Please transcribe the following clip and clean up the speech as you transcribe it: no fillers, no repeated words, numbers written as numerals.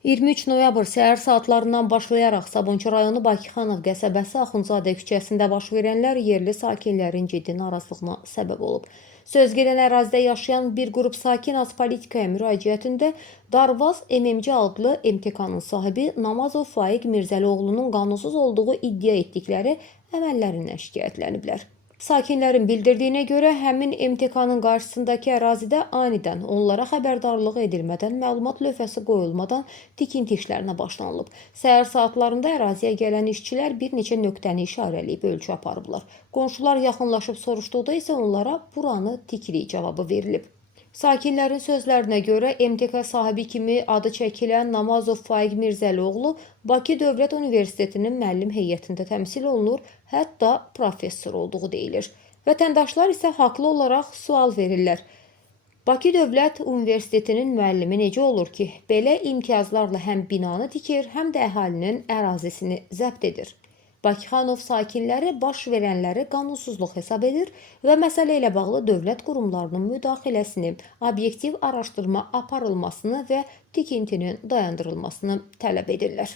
23 noyabr səhər saatlarından başlayaraq Sabunçu rayonu Bakıxanov qəsəbəsi Axundzadə küçəsində baş verənlər yerli sakinlərin ciddi narazılığına səbəb olub. Söz gedən ərazidə yaşayan bir qrup sakin az politikaya müraciətində Darvaz MMC adlı MTK-nın sahibi Namazov Faiq Mirzəlioğlunun qanunsuz olduğu iddia etdikləri əməllərindən şikayətləniblər. Sakinlərin bildirdiyinə görə həmin MTK-nın qarşısındakı ərazidə anidən onlara xəbərdarlıq edilmədən, məlumat lövhəsi qoyulmadan tikinti işlərinə başlanılıb. Səhər saatlarında əraziyə gələn işçilər bir neçə nöqtəni işarələyib ölçü aparıblar. Qonşular yaxınlaşıb soruşduqda isə onlara buranı tikirik cavabı verilib. Sakinlərin sözlərinə görə MTK sahibi kimi adı çəkilən Namazov Faiq Mirzəlioğlu Bakı Dövlət Universitetinin müəllim heyətində təmsil olunur, hətta professor olduğu deyilir. Vətəndaşlar isə haqlı olaraq sual verirlər. Bakı Dövlət Universitetinin müəllimi necə olur ki, belə imtiyazlarla həm binanı tikir, həm də əhalinin ərazisini zəbt edir? Bakıxanov sakinləri baş verənləri qanunsuzluq hesab edir və məsələ ilə bağlı dövlət qurumlarının müdaxiləsini, obyektiv araşdırma aparılmasını və tikintinin dayandırılmasını tələb edirlər.